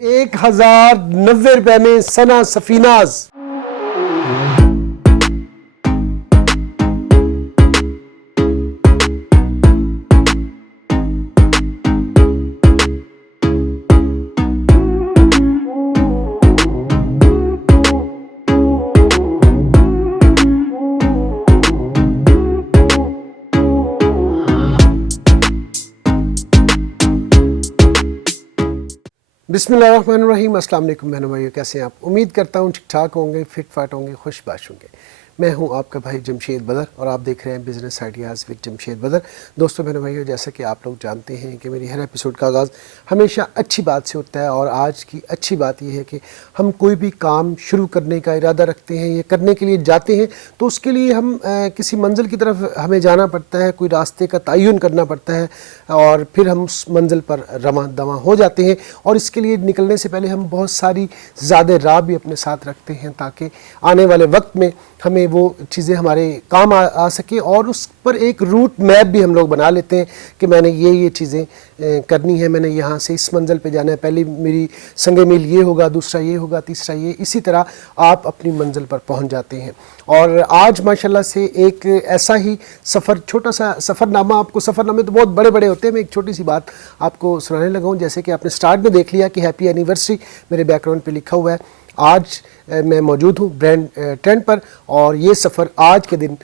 1090 में सना सफीनाज। बिस्मिल्लाहिर्रहमानिर्रहीम। अस्सलाम वालेकुम बहनों भाइयों, कैसे हैं आप? उम्मीद करता हूँ ठीक ठाक होंगे, फिट फाट होंगे, खुशबाश होंगे। मैं हूं आपका भाई जमशेद बदर और आप देख रहे हैं बिज़नेस आइडियाज़ विद जमशेद बदर। दोस्तों बहनों भाइयों, जैसा कि आप लोग जानते हैं कि मेरी हर एपिसोड का आगाज़ हमेशा अच्छी बात से होता है और आज की अच्छी बात यह है कि हम कोई भी काम शुरू करने का इरादा रखते हैं या करने के लिए जाते हैं तो उसके लिए हम किसी मंजिल की तरफ हमें जाना पड़ता है, कोई रास्ते का तयन करना पड़ता है और फिर हम उस मंजिल पर रवां दवां हो जाते हैं। और इसके लिए निकलने से पहले हम बहुत सारी ज़्यादा राह भी अपने साथ रखते हैं ताकि आने वाले वक्त में हमें वो चीज़ें हमारे काम आ सके और उस पर एक रूट मैप भी हम लोग बना लेते हैं कि मैंने ये चीज़ें करनी है, मैंने यहाँ से इस मंजिल पे जाना है, पहले मेरी संगे मील ये होगा, दूसरा ये होगा, तीसरा ये, इसी तरह आप अपनी मंजिल पर पहुँच जाते हैं। और आज माशाल्लाह से एक ऐसा ही सफ़र, छोटा सा सफ़रनामा, आपको सफ़रनामे तो बहुत बड़े बड़े होते हैं, मैं एक छोटी सी बात आपको सुनाने लगा हूँ। जैसे कि आपने स्टार्ट में देख लिया कि हैप्पी एनिवर्सरी मेरे बैकग्राउंड पे लिखा हुआ है। आज मैं मौजूद हूँ ब्रांड ट्रेंड पर और ये सफ़र आज के दिन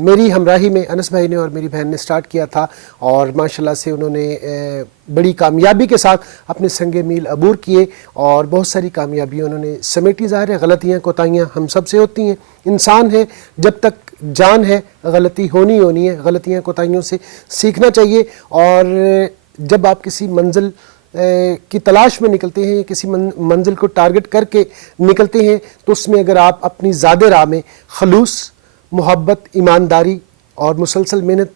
मेरी हमराही में अनस भाई ने और मेरी बहन ने स्टार्ट किया था और माशाल्लाह से उन्होंने बड़ी कामयाबी के साथ अपने संगे मील अबूर किए और बहुत सारी कामयाबियाँ उन्होंने समेटी। ज़ाहिर है गलतियाँ कोताहियाँ हम सब से होती हैं, इंसान है, जब तक जान है गलती होनी है, गलतियाँ कोताहियों से सीखना चाहिए। और जब आप किसी मंजिल की तलाश में निकलते हैं, किसी मंजिल को टारगेट करके निकलते हैं तो उसमें अगर आप अपनी ज़्यादा राह में खलूस, मोहब्बत, ईमानदारी और मुसलसल मेहनत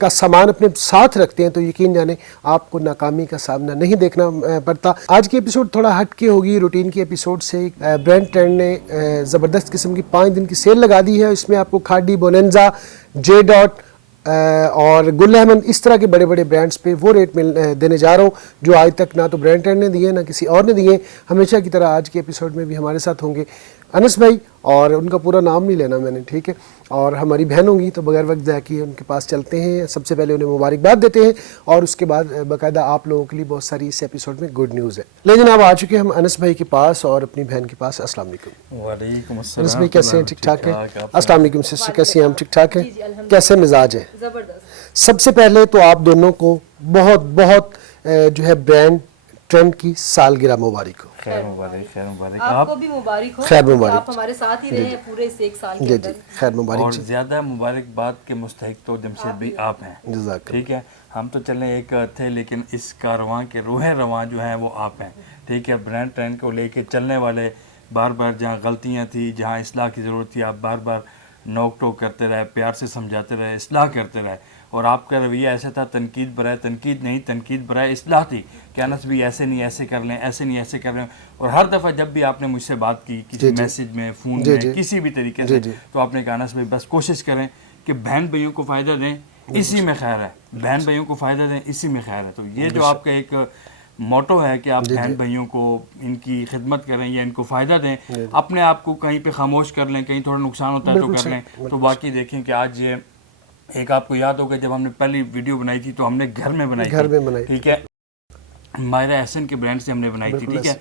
का सामान अपने साथ रखते हैं तो यकीन जाने आपको नाकामी का सामना नहीं देखना पड़ता। आज की एपिसोड थोड़ा हट के होगी रूटीन की एपिसोड से। ब्रांड ट्रेंड ने ज़बरदस्त किस्म की 5 दिन की सेल लगा दी है। इसमें आपको खाडी, बोनेंजा, जे डॉट और गुल अहमद, इस तरह के बड़े बड़े ब्रांड्स पे वो रेट देने जा रहा हूँ जो आज तक ना तो ब्रांड ट्रेंड ने दिए ना किसी और ने दिए। हमेशा की तरह आज के एपिसोड में भी हमारे साथ होंगे अनस भाई, और उनका पूरा नाम नहीं लेना मैंने, ठीक है, और हमारी बहन होंगी। तो बगैर वक्त ज़ाया किए उनके पास चलते हैं। सबसे पहले उन्हें मुबारकबाद देते हैं और उसके बाद बाकायदा आप लोगों के लिए बहुत सारी इस एपिसोड में गुड न्यूज़ है। लेकिन अब आ चुके हम अनस भाई के पास और अपनी बहन के पास। अस्सलाम वालेकुम। वालेकुम अस्सलाम। अनस भाई कैसे हैं? ठीक ठाक है? अस्सलाम वालेकुम सिस्टर, कैसी हैं? हम ठीक ठाक हैं। कैसे मिजाज है? जबरदस्त। सबसे पहले तो आप दोनों को बहुत बहुत जो है ब्रांड ट्रेंड की सालगिरह मुबारक हो। खैर मुबारक, खैर मुबारक। आपको भी मुबारक हो। खैर मुबारक। आप हमारे साथ ही रहे पूरे इस 1 साल के जी जी, अंदर। खैर मुबारक और जी। ज़्यादा मुबारकबाद के मुस्तहिक तो जमशेद भाई आप हैं, जज़ाकल्लाह। ठीक है। हम तो चले एक थे लेकिन इस कारवां के रूह रवां जो हैं वो आप हैं, ठीक है। ब्रांड ट्रेंड को लेके चलने वाले, बार बार जहाँ गलतियाँ थी, जहाँ इस्लाह की ज़रूरत थी, आप बार बार नोक टोक करते रहे, प्यार से समझाते रहे, इस्लाह करते रहे। और आपका रवैया ऐसा था, तनकीद बराए तनकीद नहीं, तनकीद बराए इस्लाह थी कि अनस भी ऐसे नहीं ऐसे कर लें, ऐसे नहीं ऐसे कर लें। और हर दफ़ा जब भी आपने मुझसे बात की किसी मैसेज में, फ़ोन में, किसी भी तरीके से, तो आपने कहा अनस भाई बस कोशिश करें कि बहन भाइयों को फ़ायदा दें, इसी में खैर है, बहन भाइयों को फ़ायदा दें, इसी में खैर है। तो ये जो आपका एक मोटो है कि आप बहन भाइयों को इनकी खिदमत करें या इनको फ़ायदा दें, अपने आप को कहीं पे खामोश कर लें, कहीं थोड़ा नुकसान होता है तो कर लें। तो बाकी देखें कि आज ये एक आपको याद होगा जब हमने पहली वीडियो बनाई थी तो हमने घर में बनाई, ठीक है, मायरा एहसन के ब्रांड से हमने बनाई थी, ठीक है।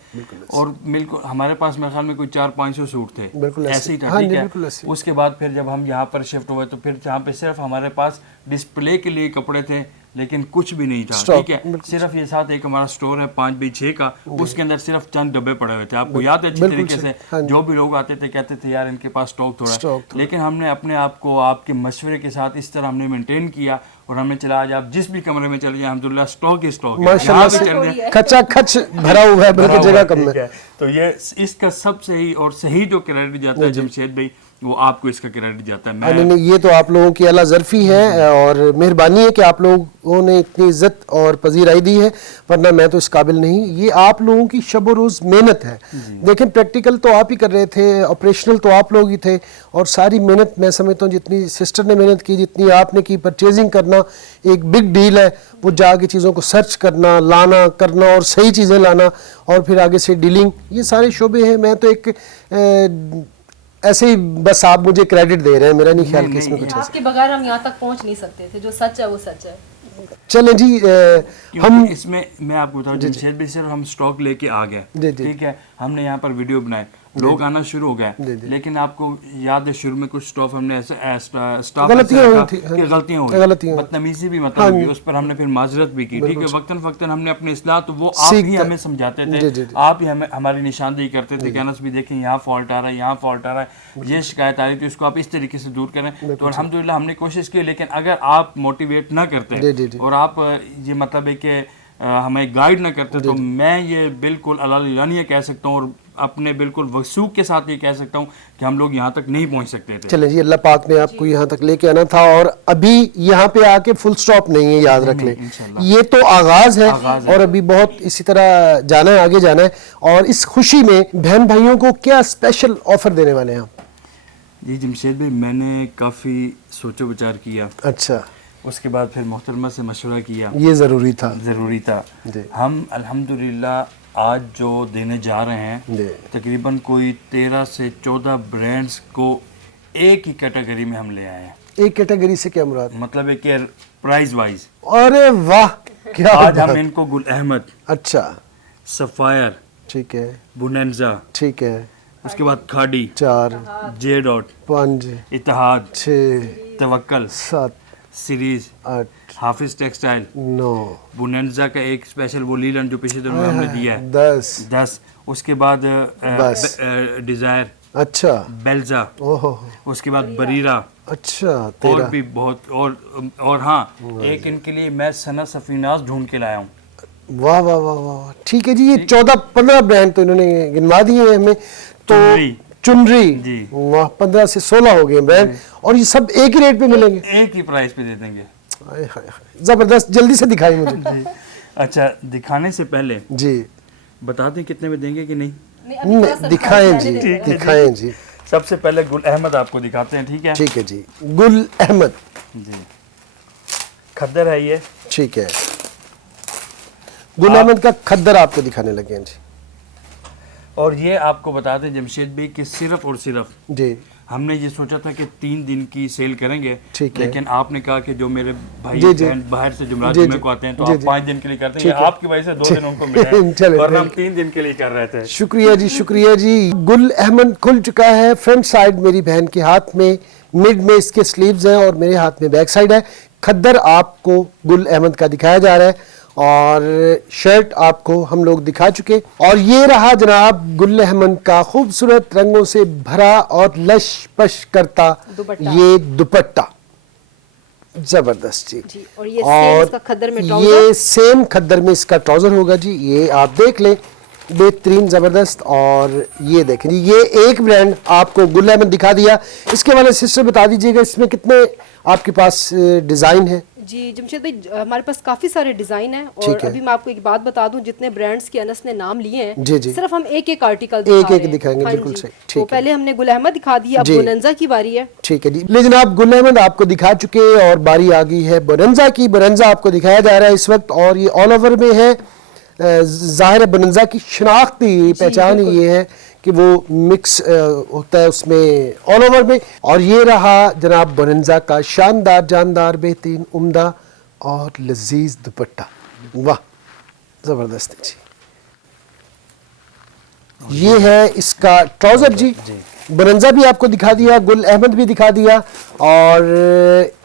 और बिल्कुल हमारे पास मेरे ख्याल में कोई 400-500 सूट थे, ऐसे ही था, ठीक है। उसके बाद फिर जब हम यहाँ पर शिफ्ट हुए तो फिर जहाँ पे सिर्फ हमारे पास डिस्प्ले के लिए कपड़े थे लेकिन कुछ भी नहीं था, ठीक है। सिर्फ ये साथ एक हमारा स्टोर है 5x6 का, उसके अंदर सिर्फ चंद डब्बे पड़े हुए थे। आपको याद है अच्छी तरीके से, जो भी लोग आते थे कहते थे यार इनके पास स्टॉक थोड़ा, लेकिन हमने अपने आप को आपके मशवरे के साथ इस तरह हमने मेंटेन किया और हमने चला, आज आप जिस भी कमरे में चले जाए अल्हम्दुलिल्लाह स्टॉक ही स्टॉक है, माशाल्लाह खचा खच भरा हुआ है, बल्कि जगह कम है। तो ये इसका सबसे ही और सही जो क्रेडिट जाता है जमशेद भाई, वो आपको इसका क्रेडिट जाता है। नहीं नहीं, ये तो आप लोगों की अल्लाह ज़रफ़ी है और मेहरबानी है कि आप लोगों ने इतनी इज्जत और पजीराई दी है, वरना मैं तो इस काबिल नहीं। ये आप लोगों की शब व रोज़ मेहनत है। देखें, प्रैक्टिकल तो आप ही कर रहे थे, ऑपरेशनल तो आप लोग ही थे, और सारी मेहनत मैं समझता हूँ जितनी सिस्टर ने मेहनत की, जितनी आपने की, परचेजिंग करना एक बिग डील है। वो जाके चीज़ों को सर्च करना, लाना, करना और सही चीज़ें लाना और फिर आगे से डीलिंग, ये सारे शोबे हैं। मैं तो एक ऐसे ही बस आप मुझे क्रेडिट दे रहे हैं, मेरा नहीं ख्याल कि इसमें कुछ आपके बगैर हम यहाँ तक पहुँच नहीं सकते थे। जो सच है वो सच है। चलें जी, हम हम इसमें मैं आपको बताऊं, जमशेद भाई सिर्फ हम स्टॉक लेके आ जी, गए, जी। ठीक है, हमने यहाँ पर वीडियो बनाए, लोग आना शुरू हो जी, गए, जी। लेकिन आपको याद है शुरू में कुछ स्टॉक हमने ऐसा स्टाफ गलतियां हुई थी, हाँ। गलतियां गलतियां हुई, बदतमीजी भी हाँ मतलब जी। हुई, उस पर हमने फिर माजरत भी की, ठीक है, वक्तन फक्तन हमने अपनी इस्लाह, तो वो आप सीखते- ही हमें समझाते जी, थे, जी, जी। आप ही हमें हमारी निशानदेही करते थे कि अनस भी देखें यहाँ फॉल्ट आ रहा है, यहाँ फॉल्ट आ रहा है, ये शिकायत आ रही थी, उसको आप इस तरीके से दूर करें। तो अल्हम्दुलिल्लाह हमने कोशिश की, लेकिन अगर आप मोटिवेट ना जी, जी, करते जी। और आप ये मतलब है कि हमें गाइड ना करते, तो मैं ये बिल्कुल अलानिया कह सकता हूँ और अपने बिल्कुल वसूख के साथ ये कह सकता हूँ कि हम लोग यहाँ तक नहीं पहुँच सकते थे। चलें जी, अल्लाह पाक ने आपको यहाँ तक लेके आना था और अभी यहाँ पे आके फुल स्टॉप नहीं है, याद रख लें। इंशाल्लाह। ये तो आगाज है आगाज़ है। और अभी बहुत इसी तरह जाना है, आगे जाना है। और इस खुशी में बहन भाइयों को क्या स्पेशल ऑफर देने वाले हैं आप? जी जमशेद भाई, मैंने काफ़ी सोचो विचार किया, अच्छा, उसके बाद फिर मोहतरमा से मशवरा किया, ये ज़रूरी था। ज़रूरी था। जी। हम अल्हम्दुलिल्लाह आज जो देने जा रहे हैं, जी। तकरीबन कोई 13 से 14 ब्रांड्स को एक ही कैटेगरी में हम ले आए हैं। एक कैटेगरी से क्या मुराद? मतलब है कि प्राइस वाइज अरे वाह, क्या आज बात। हम इनको गुल अहमद, अच्छा, सफ़ायर, ठीक है, बुनेंजा, ठीक है। उसके बाद खाड़ी, 4 जे डॉट, 5 इत्तेहाद, 6 तवक्कल, 7 सीरीज, 8 हाफिज टेक्सटाइल, 9 बुनेंजा का एक स्पेशल वो लीलन जो पिछले दिनों में हमने दिया है 10। उसके बाद बस। डिज़ायर, अच्छा, बेल्जा, ओहो, उसके बाद बरीरा, अच्छा, और 13। भी बहुत, और हाँ, एक इनके लिए मैं सना सफीनाज ढूंढ के लाया हूँ। वाह वाह वाह वाह, ठीक है जी। ये 14-15 ब्रांड तो इन्होंने गिनवा दिए हैं हमें। तो चुनरी, जी। वाह, 15 से 16 हो गए ब्रांड, और ये सब एक ही रेट पे मिलेंगे। एक ही प्राइस पे दे देंगे। हाय हाय हाय, जबरदस्त। जल्दी से दिखाई मुझे। अच्छा, दिखाने से पहले जी, बता दें कितने में देंगे कि नहीं? नहीं, दिखाएं जी, दिखाएं जी। सबसे पहले गुल अहमद आपको दिखाते हैं, ठीक है? ठीक है जी, गुल अहमद, जी, खद्दर है ये, ठीक है। गुल अहमद का खद्दर आपको दिखाने लगे हैं जी। और ये आपको बता दें जमशेद भाई कि सिर्फ और सिर्फ जी, हमने ये सोचा था कि 3 दिन की सेल करेंगे, ठीक है। लेकिन आपने कहा कि जो मेरे भाई जी, जी। बहन बाहर से जुमरात जी, जुमे जी। को आते हैं, तो जी, आप जी। 5 दिन के लिए करते हैं, ठीक ये है। आपकी वजह से 2 दिन उनको मिले हैं, चले, वरना हम बिल्कुल। 3 दिन के लिए कर रहे थे। शुक्रिया जी, शुक्रिया जी। गुल अहमद खुल चुका है। फ्रंट साइड मेरी बहन के हाथ में, मिड में इसके स्लीव्स हैं और मेरे हाथ में बैक साइड है। खद्दर आपको गुल अहमद का दिखाया जा रहा है और शर्ट आपको हम लोग दिखा चुके। और ये रहा जनाब गुल अहमद का खूबसूरत रंगों से भरा और लश पश करता दुपट्टा। ये दुपट्टा, जबरदस्त जी। जी, और ये सेम इसका खद्दर में ट्राउजर। ये सेम खद्दर में इसका ट्राउजर होगा जी। ये आप देख लें, बेहतरीन, ज़बरदस्त। और ये देखें जी, ये एक ब्रांड आपको गुल अहमद दिखा दिया। इसके वाले सिस्टर बता दीजिएगा इसमें कितने आपके पास डिज़ाइन है? जी जमशेद भाई, हमारे पास काफ़ी सारे डिज़ाइन हैं और ठीक है। अभी मैं आपको एक बात बता दूं, जितने ब्रांड्स के अनस ने नाम लिए हैं, जी, जी। सिर्फ हम एक एक आर्टिकल दिखा रहे हैं। दिखाएंगे, हाँ बिल्कुल जी। सही, ठीक तो है। पहले हमने गुल अहमद दिखा दिया, अब जी। बोनंजा की बारी है। ठीक है जी। ले जनाब, गुल अहमद आपको दिखा चुके और बारी आ गई है बोनंजा की। बोनंजा आपको दिखाया जा रहा है इस वक्त और ये ऑल ओवर में है। जाहिर है बोनंजा की शनाख्ती पहचान ही ये है कि वो मिक्स होता है उसमें ऑल ओवर में। और ये रहा जनाब बोनंजा का शानदार, जानदार, बेहतरीन, उम्दा और लजीज दुपट्टा। वाह, जबरदस्त है जी। ये है इसका ट्राउजर जी। बोनंजा भी आपको दिखा दिया, गुल अहमद भी दिखा दिया। और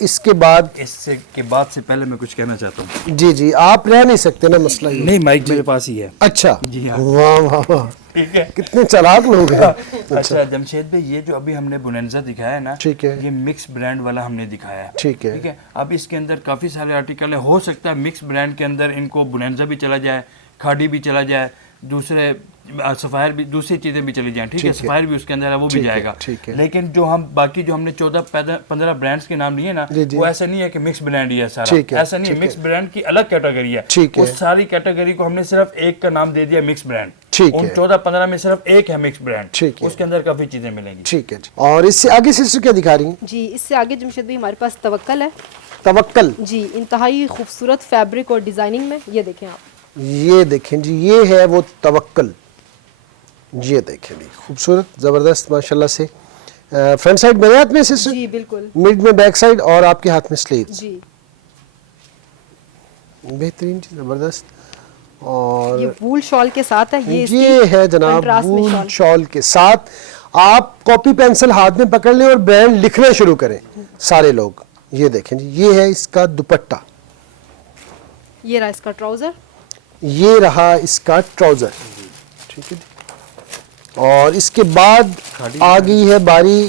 इसके बाद इससे के बाद से पहले मैं कुछ कहना चाहता हूँ। जी जी, आप रह नहीं सकते ना, मसला ये। नहीं, माइक मेरे पास ही है। अच्छा, जी हाँ। वाह वाह वाह, ठीक है। कितने चालाक लोग हैं। अच्छा जमशेद भाई, ये जो अभी हमने बुनेंजा दिखाया है ना, ठीक है। ये मिक्स ब्रांड वाला हमने दिखाया है। ठीक है। ठीक है। अब इसके अंदर काफ़ी सारे आर्टिकल है, हो सकता है मिक्स ब्रांड के अंदर इनको बुनेंजा भी चला जाए, खाड़ी भी चला जाए, दूसरे सफ़ायर भी, दूसरी चीज़ें भी चली जाएं, ठीक है, ठीक है। सफ़ायर भी उसके अंदर है, वो भी ठीक है, जाएगा। ठीक है। लेकिन जो हम बाकी जो हमने 14-15 ब्रांड्स के नाम लिए ना, जी, जी। वो ऐसा नहीं है कि मिक्स ब्रांड ही है सारा, ठीक है, ऐसा नहीं है, ठीक है। मिक्स ब्रांड की अलग कैटेगरी है। ठीक है। उस सारी कैटेगरी को हमने सिर्फ एक का नाम दे दिया मिक्स ब्रांड। ठीक उन है। 14-15 में सिर्फ एक है मिक्स ब्रांड, ठीक है। उसके अंदर काफ़ी चीज़ें मिलेंगी। ठीक है जी। और इससे आगे सिस्टर क्या दिखा रही हैं? जी, इससे आगे जमशेद भाई हमारे पास तवक्कल है। तवक्कल। जी, इंतहाई खूबसूरत फैब्रिक और डिजाइनिंग में, ये देखें आप। ये देखें जी, ये है वो तवक्कल। ये देखें जी, खूबसूरत ज़बरदस्त माशाल्लाह से। फ्रंट साइड मेरे हाथ में सिस्टर, जी बिल्कुल। मिड में बैक साइड और आपके हाथ में स्लीव्स। जी, बेहतरीन जी, ज़बरदस्त। और ये वूल शॉल के साथ है। ये ये इसकी है जनाब कंट्रास्ट में वूल शॉल। शॉल के साथ। आप कॉपी पेंसिल हाथ में पकड़ लें और ब्रांड लिखना शुरू करें सारे लोग। ये देखें जी, ये है इसका दुपट्टा, ये रहा इसका ट्राउजर। ये रहा इसका ट्राउजर, ठीक है जी। और इसके बाद आ गई है बारी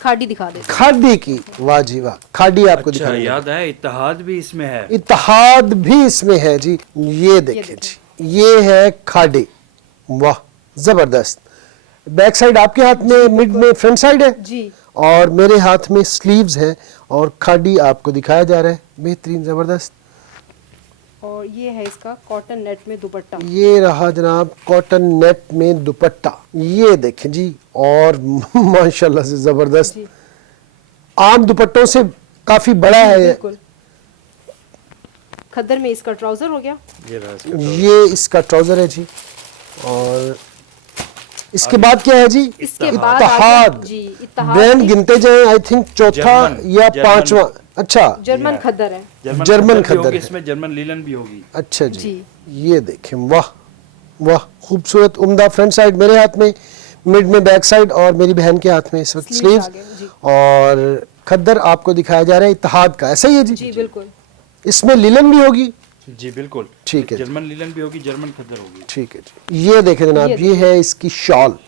खाड़ी दिखा दे। खादी की। वाह जी वाह, खादी आपको अच्छा, दिखाई याद है, इत्तेहाद भी इसमें है। इत्तेहाद भी इसमें है जी। ये देखें जी, ये है खादी। वाह जबरदस्त। बैक साइड आपके हाथ में, मिड में फ्रंट साइड है जी, और मेरे हाथ में स्लीव्स हैं और खादी आपको दिखाया जा रहा है। बेहतरीन ज़बरदस्त। और ये है इसका कॉटन नेट में दुपट्टा। ये रहा जनाब कॉटन नेट में दुपट्टा। ये देखें जी, और माशाल्लाह से ज़बरदस्त। जी आम दुपट्टों से काफ़ी बड़ा है। बिल्कुल। खद्दर में इसका ट्राउजर हो गया। ये रहा इसका। ये इसका ट्राउजर है जी। और इसके बाद क्या है जी? इसके बाद आ गया- इत्तेहाद। जी, इत्तेहाद ब्रांड की गिनते जाएं, आई थिंक चौथा जर्मन- या जर्मन- पांचवा। अच्छा जर्मन खद्दर है। जर्मन खद्दर भी होगी, खद्दर है। इसमें जर्मन लीलन भी होगी। अच्छा जी, जी। ये देखें, वाह वाह, खूबसूरत उम्दा। फ्रंट साइड मेरे हाथ में, मिड में बैक साइड और मेरी बहन के हाथ में इस वक्त Sleeves स्लीव्स। आ गए, जी। और खद्दर आपको दिखाया जा रहा है इत्तेहाद का, ऐसा ही है जी। जी बिल्कुल। इसमें लिलन भी होगी। जी बिल्कुल, ठीक है। जर्मन लीलन भी होगी, जर्मन खद्दर होगी। ठीक है जी। ये देखें जनाब, ये ये है इसकी शॉल।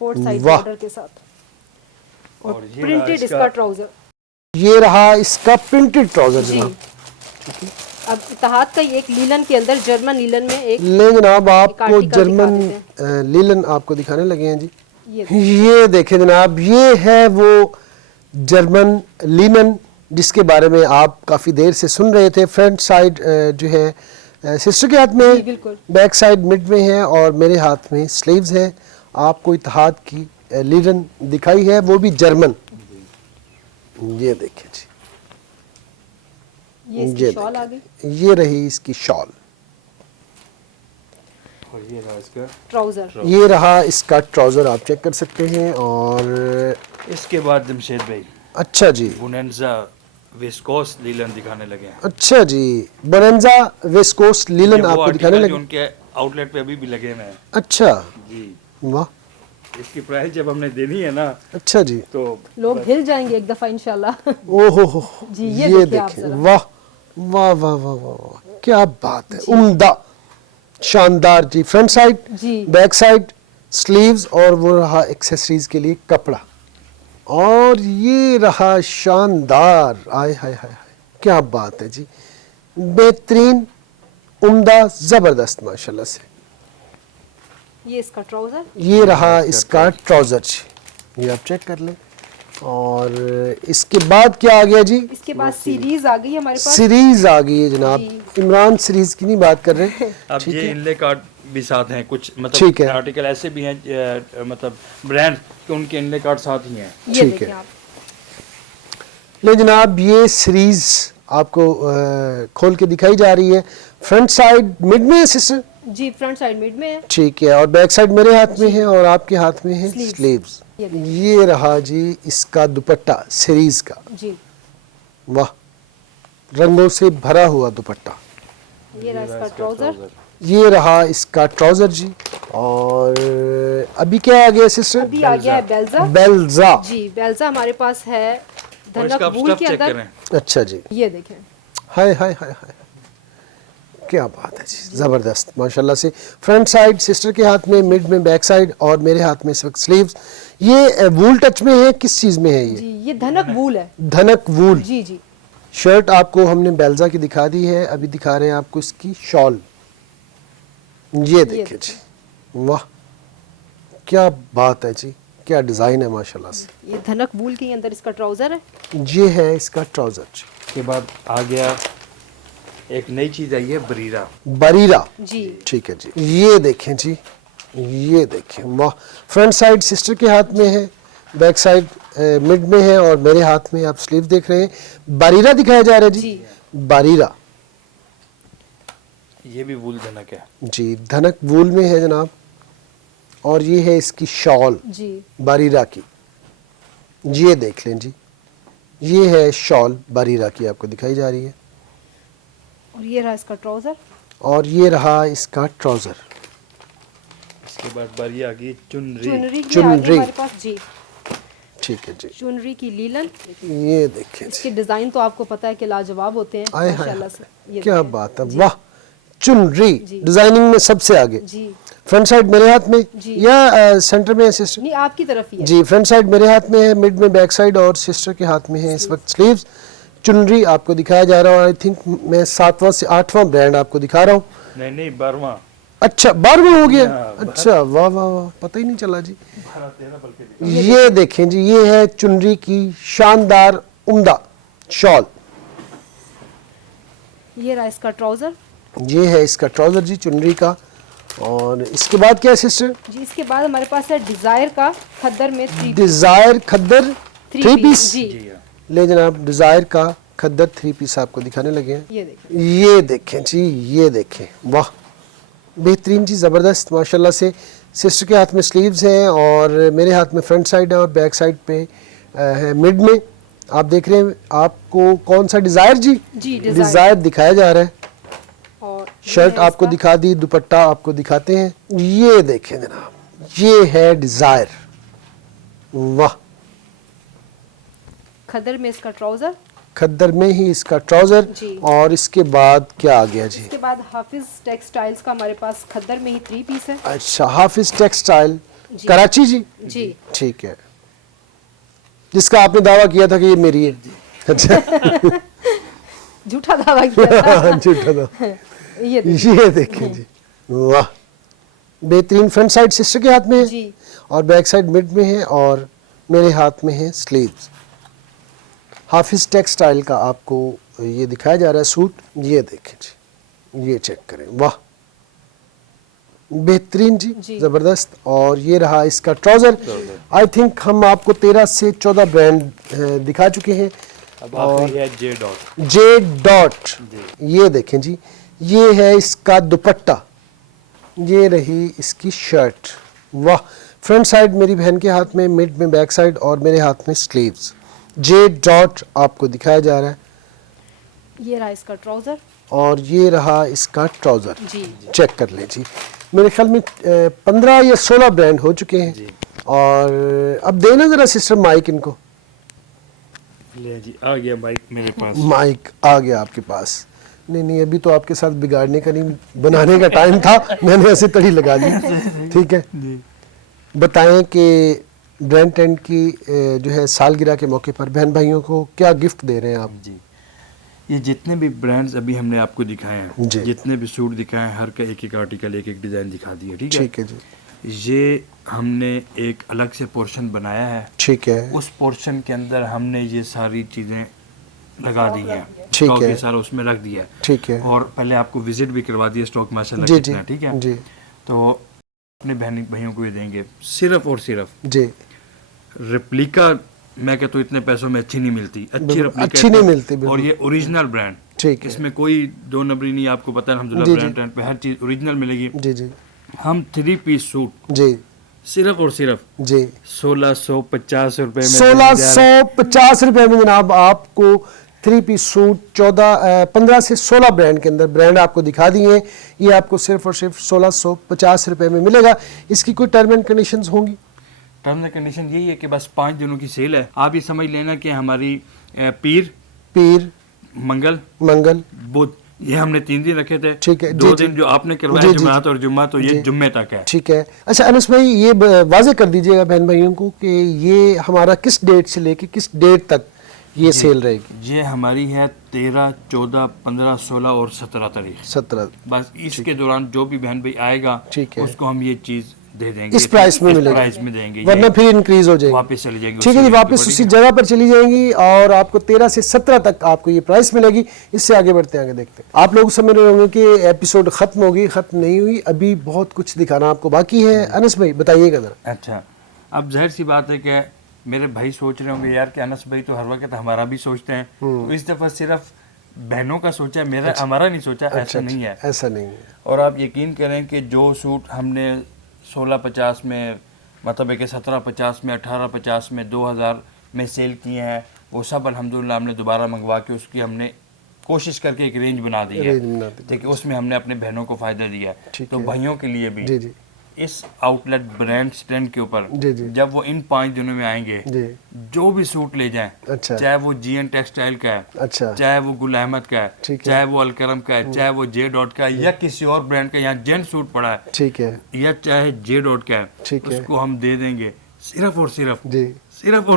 फोर्थ साइड वाह। बॉर्डर के साथ और और ये रहा प्रिंटेड इसका ट्राउजर। ये रहा इसका प्रिंटेड ट्राउजर जी। जनाब। अब इत्तेहाद का ये एक लीलन के अंदर जर्मन लीलन में एक ले जनाब, आपको आर्टिकल दिखा जर्मन देते लीलन आपको दिखाने लगे हैं जी। ये ये देखें जनाब, ये है वो जर्मन लिनन जिसके बारे में आप काफ़ी देर से सुन रहे थे। फ्रंट साइड जो है सिस्टर के हाथ जी, में, बिल्कुल। बैक साइड मिड में है और मेरे हाथ में स्लीव्स है। आपको इत्तेहाद की लिनन दिखाई है, वो भी जर्मन। ये देखें जी, ये इसकी ये शॉल आ देखें, गई। ये रही इसकी शॉल। और ये रहा इसका। ट्राउजर। ये रहा इसका ट्राउज़र, आप चेक कर सकते हैं। और इसके बाद जमशेद भाई अच्छा जी, बुनेंजा विस्कोस लीलन दिखाने लगे हैं। अच्छा जी, बोनेंजा वेस्कोस ये लीलन वो आपको दिखाने आर्टिकल जो लगे। उनके आउटलेट पे अभी भी लगे हुए हैं। अच्छा, जी, वाह, इसकी प्राइस जब हमने देनी है ना, अच्छा जी। तो लोग हिल जाएंगे एक दफा इंशाल्लाह। ओहो हो, जी, ये ये देखिए आप देखें, जरा। वाह वाह वाह वाह वाह वाह, क्या बात है, उम्दा, शानदार जी। फ्रंट साइड, जी। बैक साइड, स्लीव्स और वो रहा एक्सेसरीज के लिए कपड़ा। और ये रहा शानदार, आय हाय हाय हाय, क्या बात है जी, बेहतरीन, उम्दा, जबरदस्त माशाल्लाह से। ये इसका ट्राउजर। ये रहा इसका ट्राउजर जी, ये आप चेक कर लें। और इसके बाद क्या आ गया जी? इसके बाद सीरीज आ गई है हमारे पास। सीरीज आ गई है जनाब। इमरान सीरीज की नहीं बात कर रहे। अब ये इनले कार्ड भी साथ हैं कुछ, ठीक मतलब है। आर्टिकल ऐसे भी हैं मतलब ब्रांड के उनके इनले कार्ड साथ ही हैं। ये ठीक देखें है। आप। ले जनाब, ये सीरीज आपको खोल के दिखाई जा रही है। फ्रंट साइड मिड में है सिस्टर, जी फ्रंट साइड मिड में है। ठीक है। और बैक साइड मेरे हाथ में है और आपके हाथ में है Sleeves। स्लीव्स। ये देखें। ये रहा जी इसका दुपट्टा सीरीज का, जी, वाह, रंगों से भरा हुआ दुपट्टा। ये रहा इसका ट्राउजर। ये रहा इसका ट्राउजर जी। और अभी क्या आ गया सिस्टर? अभी आ गया है बेल्जा। बेल्जा। जी, बेल्जा हमारे पास है और इसका धनक वूल स्टफ के चेक अंदर। करें। अच्छा जी, ये देखें। हाय हाय हाय हाय, क्या बात है जी, ज़बरदस्त माशाल्लाह से। फ्रंट साइड सिस्टर के हाथ में, मिड में बैक साइड और मेरे हाथ में इस वक्त स्लीव्स। ये वूल टच में है, किस चीज़ में है जी, ये? ये धनक वूल है। धनक वूल। जी जी। शर्ट आपको हमने बेल्जा की दिखा दी है, अभी दिखा रहे हैं आपको इसकी शॉल। ये देखिए जी, वाह क्या बात है जी, क्या डिजाइन है माशाल्लाह से। ये धनक वूल के अंदर इसका ट्राउजर है। ये है इसका ट्राउजर जी, के बाद आ गया एक नई चीज आई है बरीरा। बरीरा जी ठीक है जी। ये देखें जी, ये देखें वाह, फ्रंट साइड सिस्टर के हाथ में है, बैक साइड मिड में है और मेरे हाथ में आप स्लीव देख रहे हैं। बरीरा दिखाया जा रहा है जी, जी। बरीरा ये भी वूल धनक है जी, धनक वूल में है जनाब। और ये है इसकी शॉल जी बरीरा की, ये देख लें जी, ये है शॉल बरीरा की आपको दिखाई जा रही है। और ये रहा इसका ट्राउजर। और ये रहा इसका ट्राउजर। इसके बाद बारी आ गई चुनरी। चुनरी की चुनरी। आगे हमारे पास जी ठीक है जी, चुनरी की लीलन। ये देखें जी, इसके डिजाइन तो आपको पता है कि लाजवाब होते हैं आए हाय माशाल्लाह से। ये क्या देखें। बात है, वाह चुनरी जी। डिजाइनिंग में सबसे आगे। जी फ्रंट साइड मेरे हाथ में जी। या सेंटर में है सिस्टर? नहीं आपकी तरफ ही है। जी, फ्रंट साइड मेरे हाथ में है, मिड में बैक साइड और सिस्टर के हाथ में है इस वक्त स्लीव्स। चुनरी आपको दिखाया जा रहा है और आई थिंक मैं 7वां से 8वां ब्रांड आपको दिखा रहा हूँ। नहीं 12वां। अच्छा 12वां हो गया, हाँ, अच्छा वाह वाह वाह, पता ही नहीं चला जी। 12-13 बल्कि। ये देखें जी, ये है चुनरी की शानदार उम्दा शॉल। ये रहा इसका ट्राउजर। ये है इसका ट्राउजर जी चुनरी का। और इसके बाद क्या है सिस्टर? जी इसके बाद हमारे पास है डिजायर का खद्दर में डिजायर खद्दर थ्री पीस। जी जी हाँ। ले जनाब, डिजायर का खद्दर 3 पीस आपको दिखाने लगे हैं। ये देखिए। ये देखें जी, ये देखें वाह बेहतरीन जी, ज़बरदस्त माशाल्लाह से। सिस्टर के हाथ में स्लीव्स हैं और मेरे हाथ में फ्रंट साइड है और बैक साइड पे है मिड में। आप देख रहे हैं, आपको कौन सा डिज़ायर जी? जी, डिज़ायर। डिज़ायर दिखाया जा रहा है। और शर्ट आपको दिखा दी, दुपट्टा आपको दिखाते हैं। ये देखें जनाब, ये है डिज़ायर, वाह खद्दर में इसका ट्राउजर। खद्दर में ही इसका ट्राउजर। जी। और इसके बाद क्या आ गया जी? इसके बाद हाफिज टेक्सटाइल्स का हमारे पास खद्दर में ही 3 पीस है। अच्छा, हाफिज टेक्सटाइल जी। कराची जी, जी ठीक है, जिसका आपने दावा किया था कि ये मेरी है। अच्छा झूठा दावा किया था। झूठा था। ये देखिए। ये देखें जी, वाह बेहतरीन। फ्रंट साइड सिस्टर के हाथ में है जी और बैक साइड मिड में है और मेरे हाथ में है स्लीव्स। हाफिज टेक्सटाइल का आपको ये दिखाया जा रहा है सूट। ये देखें जी, ये चेक करें, वाह बेहतरीन जी, जी। जबरदस्त। और ये रहा इसका ट्राउजर। आई थिंक हम आपको 13 से 14 ब्रांड दिखा चुके हैं। अब आखिरी है जे डॉट। जे डॉट, ये देखें जी, ये है इसका दुपट्टा, ये रही इसकी शर्ट, वाह। फ्रंट साइड मेरी बहन के हाथ में, मिड में बैक साइड और मेरे हाथ में स्लीव्स। जे डॉट आपको दिखाया जा रहा है। ये रहा इसका ट्राउजर। और ये रहा इसका ट्राउजर। जी चेक कर लें जी, मेरे ख्याल में 15 या 16 ब्रांड हो चुके हैं। और अब देना जरा सिस्टर माइक इनको। ले जी, आ गया माइक मेरे पास। माइक आ गया आपके पास। नहीं नहीं, अभी तो आपके साथ बिगाड़ने का नहीं, बनाने का टाइम था, मैंने ऐसे तड़ी लगा दी। ठीक है, बताएं कि ब्रांड टेंट की जो है सालगिरह के मौके पर बहन भाइयों को क्या गिफ्ट दे रहे हैं आप? जी, ये जितने भी ब्रांड्स अभी हमने आपको दिखाए हैं, जी। जितने भी सूट दिखाए हैं, हर का एक एक आर्टिकल, एक एक डिज़ाइन दिखा दिया। ठीक है, ठीक है जी, ये हमने एक अलग से पोर्शन बनाया है। ठीक है, उस पोर्शन के अंदर हमने ये सारी चीज़ें लगा दी हैं। ठीक स्टॉक है। ये सारा उसमें रख दिया है। ठीक है और पहले आपको विजिट भी करवा दिया स्टॉक माशाल्लाह जी कितना है, ठीक है। जी तो अपने बहन भाइयों को ये देंगे सिर्फ और सिर्फ जी, रेप्लिका। मैं कहता हूँ इतने पैसों में अच्छी नहीं मिलती, अच्छी बिल्कुल, रेप्लिका अच्छी नहीं मिलती, और बिल्कुल। ये ओरिजिनल ब्रांड, ठीक है इसमें कोई दो नंबरी नहीं। आपको पता है जी, अल्हम्दुलिल्लाह जी। ब्रांड ट्रेंड पे हर चीज़ ओरिजिनल मिलेगी। जी जी हम 3 पीस सूट जी सिर्फ और सिर्फ जी 1650 रुपए में 1650 रुपए में जनाब आपको 3 पीस सूट 15 से 16 ब्रांड के अंदर ब्रांड आपको दिखा दिए हैं। ये आपको सिर्फ और सिर्फ 1650 रुपए में मिलेगा। इसकी कोई टर्म एंड कंडीशंस होंगी? टर्म्स एंड कंडीशन यही है कि बस 5 दिनों की सेल है। आप ये समझ लेना कि हमारी पीर, पीर, मंगल, मंगल, बुध, ये हमने 3 दिन रखे थे। ठीक है, 2 जी, दिन जी। जो आपने जी, करवाया जी, जुमात और जुम्मा, तो ये जी। जुम्मे तक है। ठीक है। अच्छा अनस भाई, ये वाजे कर दीजिएगा बहन भाइयों को कि ये हमारा किस डेट से लेके किस डेट तक ये सेल रहेगी? ये हमारी है 13, 14, 15, 16 और 17 तारीख। 17 बस इसके दौरान जो भी बहन भाई आएगा ठीक है। उसको हम ये चीज दे देंगे, इस प्राइस में मिलेगी, प्राइस में देंगे, वरना फिर इंक्रीज हो जाएगी, वापस चली जाएंगे। ठीक है जी, वापस उसी जगह पर चली जाएंगी और आपको 13 से 17 तक आपको ये प्राइस मिलेगी। इससे आगे बढ़ते हैं, आगे देखते हैं। आप लोग समझ रहे होंगे कि एपिसोड खत्म होगी, खत्म नहीं हुई, अभी बहुत कुछ दिखाना आपको बाकी है। अनस भाई बताइएगा जरा। अच्छा, अब जाहिर सी बात है कि मेरे भाई सोच रहे होंगे यार कि अनस भाई तो हर वक्त हमारा भी सोचते हैं, तो इस दफा सिर्फ बहनों का सोचा है, मेरा हमारा नहीं सोचा। ऐसा नहीं है, ऐसा नहीं है। और आप यकीन करें कि जो सूट हमने 1650 में, मतलब है कि 1750 में, 1850 में, 2000 में सेल किए हैं, वो सब अल्हम्दुलिल्लाह हमने दोबारा मंगवा के उसकी हमने कोशिश करके एक रेंज बना दी है, रेंज बना दी। ठीक है, उसमें हमने अपने बहनों को फ़ायदा दिया है। ठीक तो है। भाइयों के लिए भी जी जी इस आउटलेट ब्रांड स्टैंड के ऊपर जी जी जब वो इन 5 दिनों में आएंगे, जी। जो भी सूट ले जाएं, अच्छा चाहे वो जीएन टेक्सटाइल का है, अच्छा चाहे वो गुल अहमद का है, ठीक है। चाहे वो अलकरम का है, चाहे वो जे डॉट का है, या किसी और ब्रांड का, यहाँ जेंट सूट पड़ा है, ठीक है या चाहे जे डॉट का है, ठीक है। उसको हम दे देंगे सिर्फ और सिर्फ जी सिर्फ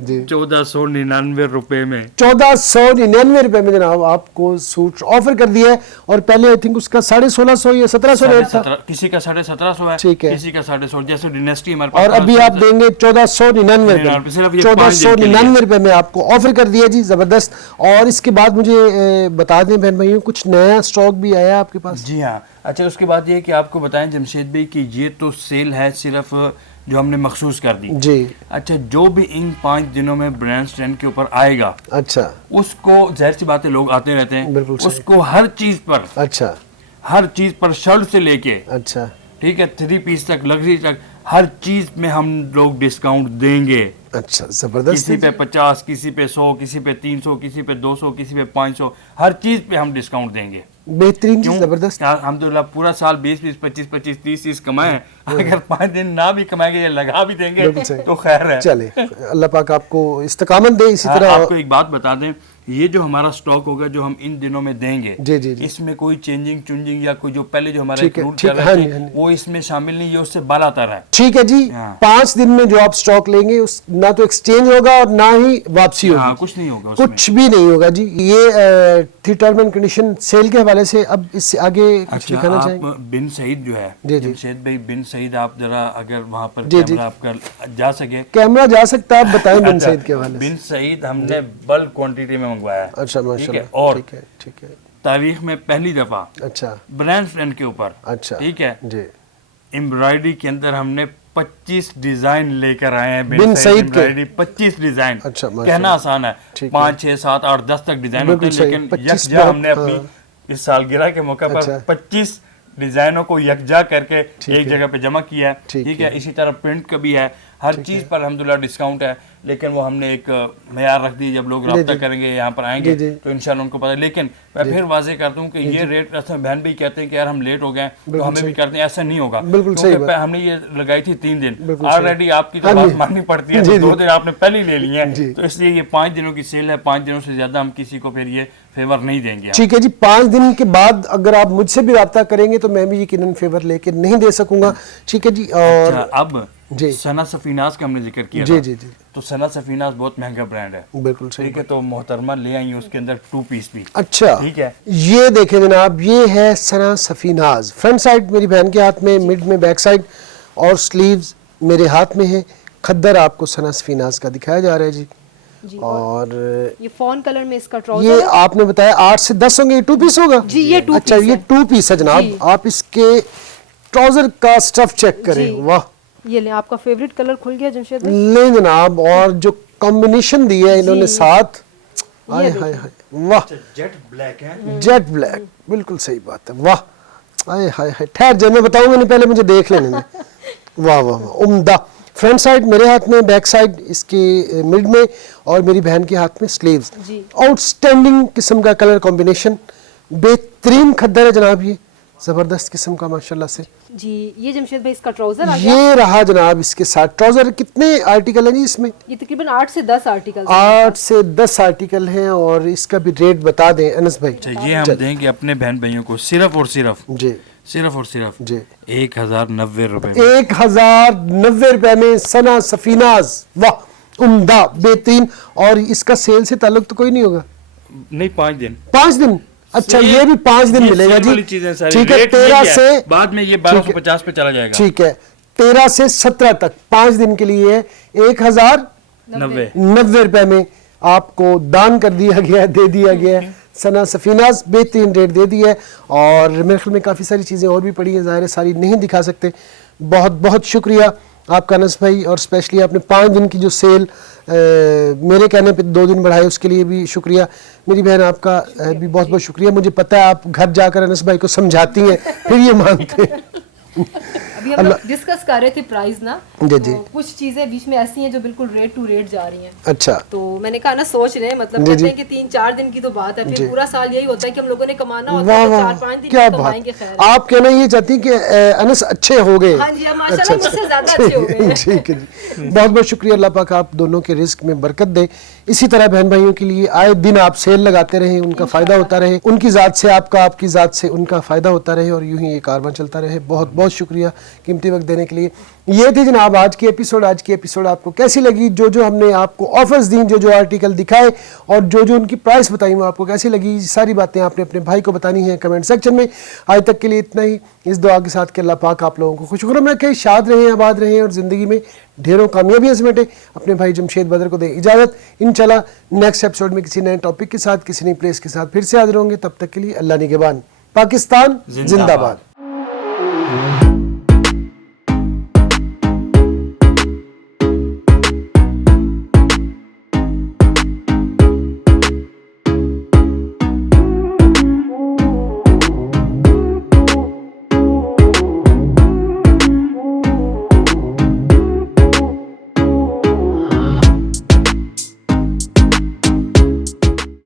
जी। 1499 रुपए में। 1499 रुपए में जनाब आपको सूट ऑफर कर दिया है, और पहले आई थिंक उसका 1650 या 1700 रेट था। 17,500 किसी का 1750 है, ठीक है। किसी का 150, जैसे डिनेस्टी हमारे पास और अभी आप देंगे 1499 सिर्फ रुपए, ये 5 दिन के लिए। 1499 रुपए में आपको ऑफर कर दिया जी, जबरदस्त। और इसके बाद मुझे बता दें बहन भाइयों, कुछ नया स्टॉक भी आया आपके पास? जी हाँ। अच्छा, उसके बाद ये कि आपको बताएं जमशेद भाई कि ये तो सेल है सिर्फ जो हमने मखसूस कर दी जी। अच्छा, जो भी इन 5 दिनों में ब्रांड स्टैंड के ऊपर आएगा, अच्छा उसको जाहिर सी बात है, लोग आते रहते हैं, बिल्कुल सही। उसको हर चीज पर, अच्छा हर चीज पर, शर्ट से लेके, अच्छा ठीक है, 3 पीस तक, लग्जरी तक, हर चीज में हम लोग डिस्काउंट देंगे। अच्छा, जबरदस्त किसी पे 50, किसी पे 100, किसी पे 300, किसी पे 200, किसी पे 500, हर चीज पे हम डिस्काउंट देंगे। बेहतरीन क्यों? चीज, जबरदस्त। अल्हम्दुलिल्लाह पूरा साल 20-20, 25-25, 30-30 कमाए, अगर 5 दिन ना भी कमाएंगे या लगा भी देंगे बिल्कुल सही। तो खैर है। चले, अल्लाह पाक आपको इस्तकामत दे। इसी हाँ, तरह आपको एक बात बता दें, ये जो हमारा स्टॉक होगा जो हम इन दिनों में देंगे, जी जी जी, इसमें कोई चेंजिंग चुंजिंग या कोई जो पहले जो हमारा ठीक है, रूल ठीक चल है, रहे हाँ जी, थे हाँ जी। वो इसमें शामिल नहीं, ये उससे बालातर है। ठीक है जी। हाँ। 5 दिन में जो आप स्टॉक लेंगे उस ना तो एक्सचेंज होगा और ना ही वापसी होगी। हाँ, कुछ नहीं होगा उसमें। कुछ भी नहीं होगा जी। ये थी टर्म एंड कंडीशन सेल के हवाले से। अब इससे आगे कुछ अच्छा, दिखाना आप चाहेंगे? बिन सईद जो है, जी, जी। जमशेद भाई बिन सईद, आप जरा अगर वहाँ पर जी, जी। कैमरा आपका जा सके। कैमरा जा सकता है, आप बताएं बिन अच्छा, सईद के हवाले से। बिन सईद हमने बल्क क्वांटिटी में मंगवाया है। अच्छा ठीक है, माशाल्लाह, और ठीक है ठीक है। तारीख में पहली दफा अच्छा ब्रांड फ्रेंड के ऊपर, अच्छा ठीक है, जी। एम्ब्रॉयडरी के अंदर हमने 25 डिजाइन लेकर आए हैं। बिन सईद के? Embroidery 25 design. अच्छा, माशाल्लाह। कहना आसान है, ठीक है। 5, 6, 7, 8, 10 तक डिजाइन होते बिल्कुल हैं, सही। लेकिन 25 यकजा हमने बहुत, अपनी इस सालगिरह के मौके पर अच्छा। 25 डिजाइनों को यकजा करके ठीक एक है। जगह पे जमा किया है। ठीक ठीक है। है, इसी तरह प्रिंट का भी है, हर चीज पर अल्हम्दुलिल्लाह डिस्काउंट है, लेकिन वो हमने एक मेयार रख दी, जब लोग रब्ता जी। करेंगे यहाँ पर आएंगे जी, जी। तो इंशाल्लाह उनको पता। लेकिन मैं फिर वाजे करता हूँ कि ये रेट, बहन भी कहते हैं कि यार हम लेट हो गए तो हमें भी करते हैं, ऐसा नहीं होगा। बिल्कुल सही क्योंकि बात। हमने ये लगाई थी 3 दिन, बिल्कुल सही। ऑलरेडी आपकी तो हाँ बात जी। माननी पड़ती है, जी, तो जी। 2 दिन आपने पहले ही ले लिए हैं, जी। तो इसलिए ये 5 दिनों की सेल है, 5 दिनों से ज्यादा हम किसी को फिर ये फेवर नहीं देंगे हम। ठीक है जी। 5 दिन के बाद अगर आप मुझसे भी रब्ता करेंगे तो मैं भी यकीनन फेवर लेके नहीं दे सकूंगा। ठीक है जी। और अच्छा, अब जी। सना सफीनाज का हमने जिक्र किया जी था। जी जी, तो सना सफीनाज बहुत महंगा ब्रांड है, बिल्कुल सही। ठीक है, तो मोहतरमा ले आई उसके अंदर 2 पीस भी। अच्छा, ठीक है। ये देखें जनाब, ये है सना सफीनाज। फ्रंट साइड मेरी बहन के हाथ में, मिड में बैक साइड, और स्लीव्स मेरे हाथ में है। खद्दर आपको सना सफीनाज का दिखाया जा रहा है जी। जी, और ये फॉन कलर में इसका ये ट्राउजर है। आपने बताया 8 से 10 होंगे, ये 2 पीस होगा जी, ये 2 अच्छा, पीस ये है। 2 पीस है जनाब। जी। आप इसके ट्राउजर का स्टफ चेक करें, जी। वाह। ये ले, आपका फेवरेट कलर खुल गया जमशेद भाई। ले जनाब, और जो कॉम्बिनेशन दी है इन्होंने जी। साथ, ये हाय देखिए। हाय हाय, वाह। जेट ब्लैक है। जेट ब्लैक, बिल्कुल सही बात है, वाह। हाय हाय हाय, ठहर जाए, मैं बताऊंगा नहीं, पहले मुझे देख लेने दें। वाह वाह वाह, उम्दा। फ्रंट साइड मेरे हाथ में, बैक साइड इसके मिड में, और मेरी बहन के हाथ में स्लीव्स। जी। आउटस्टैंडिंग किस्म का कलर कॉम्बिनेशन, बेहतरीन खद्दर है जनाब, ये जबरदस्त किस्म का माशाल्लाह से। जी, ये जमशेद भाई इसका ट्राउजर आ गया। ये रहा जनाब इसके साथ ट्राउजर। कितने आर्टिकल हैं जी इसमें? ये तकरीबन 8 से 10 आर्टिकल 8 से 10 आर्टिकल हैं, और इसका भी रेट बता दें अनस भाई। अच्छा, ये हम देंगे अपने बहन भाइयों को सिर्फ और सिर्फ जी 1090 रुपए में। 1090 रुपए में सना सफीनाज, वाह उम्दा, बेहतरीन। और इसका सेल से ताल्लुक तो कोई नहीं होगा? नहीं, 5 दिन। 5 दिन, अच्छा ये भी 5 दिन मिलेगा जी। ठीक है, 13 से बाद में ये 1250 पे चला जाएगा। ठीक है, 13 से 17 तक 5 दिन के लिए 1090 रुपए में आपको दान कर दिया गया, दे दिया गया है। सना सफीनाज बेहतरीन रेट दे दिया है। और मेरे ख्याल में काफ़ी सारी चीज़ें और भी पड़ी हैं, ज़ाहिर है सारी नहीं दिखा सकते। बहुत बहुत शुक्रिया आपका अनस भाई, और स्पेशली आपने 5 दिन की जो सेल मेरे कहने पे 2 दिन बढ़ाए, उसके लिए भी शुक्रिया। मेरी बहन आपका भी बहुत बहुत शुक्रिया। मुझे पता है आप घर जाकर अनस भाई को समझाती हैं, फिर ये मानते हैं। अभी हम लोग डिस्कस कर रहे थे प्राइस ना, जी जी। तो कुछ चीजें बीच में ऐसी हैं जो बिल्कुल रेट टू रेट जा रही हैं। अच्छा, तो मैंने कहा ना, सोच रहे हैं, मतलब जी, कहते जी। हैं कि 3-4 दिन की तो बात है, जी। फिर पूरा साल यही होता है कि हम लोगों ने कमाना होता वाह है, तो वाह, 4-5 दिन क्या में बात। कमाएंगे। खैर, आप कहना ये चाहती हैं कि अनस अच्छे हो गए? हाँ जी, अब माशाल्लाह मुझसे ज्यादा अच्छे हो गए हैं। ठीक है जी, बहुत बहुत शुक्रिया। अल्लाह पाक आप दोनों के रिस्क में बरकत दे। इसी तरह बहन भाइयों के लिए आए दिन आप सेल लगाते रहें, उनका फायदा होता रहे, उनकी ज़ात से आपका, आपकी ज़ात से उनका फ़ायदा होता रहे, और यूं ही ये कारवां चलता रहे। बहुत बहुत शुक्रिया कीमती वक्त देने के लिए। ये थी जनाब आज की एपिसोड। आज की एपिसोड आपको कैसी लगी? जो जो हमने आपको ऑफर्स दी, जो जो आर्टिकल दिखाए, और जो जो उनकी प्राइस बताई, वो आपको कैसी लगी? सारी बातें आपने अपने भाई को बतानी है कमेंट सेक्शन में। आज तक के लिए इतना ही, इस दुआ के साथ कि अल्लाह पाक आप लोगों को खुशखुरम रखे, शाद रहें, आबाद रहें, और ज़िंदगी में ढेरों कामयाबियां समेटे। अपने भाई जमशेद बदर को दें इजाज़त। इंशाल्लाह नेक्स्ट एपिसोड में किसी नए टॉपिक के साथ, किसी नई प्लेस के साथ फिर से हाजिर होंगे। तब तक के लिए अल्लाह निगहबान। पाकिस्तान जिंदाबाद।